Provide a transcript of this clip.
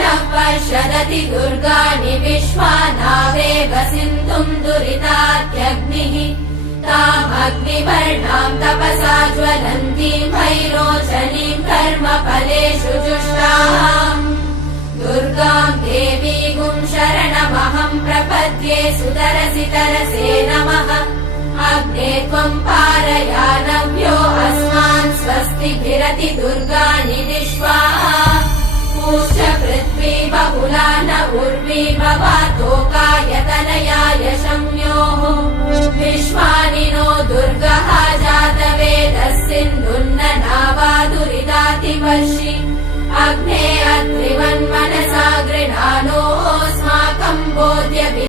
नः पर्षदति दुर्गाणि विश्वा नावेव सिन्धुम् दुरितात्यग्निः तामग्निवर्णाम् तपसा ज्वलन्तीम् भैरोचनीम् कर्मफलेषु जुष्टाम् दुर्गाम् देवीगुम् शरणमहम् प्रपद्ये सुतरसि तरसे नमः अग्ने त्वम् पारयानव्यो अस्मान् स्वस्तिभिरति दुर्गाणि विश्वा पूश्च पृथ्वी बहुला न उर्वी भवातोकायतनयाय शम्योः विश्वानि नो दुर्गः जातवेदः सिन्धुन्न नावा दुरितातिवर्षि अग्ने अत्रिवन्मनसा गृणानोऽस्माकम् बोध्य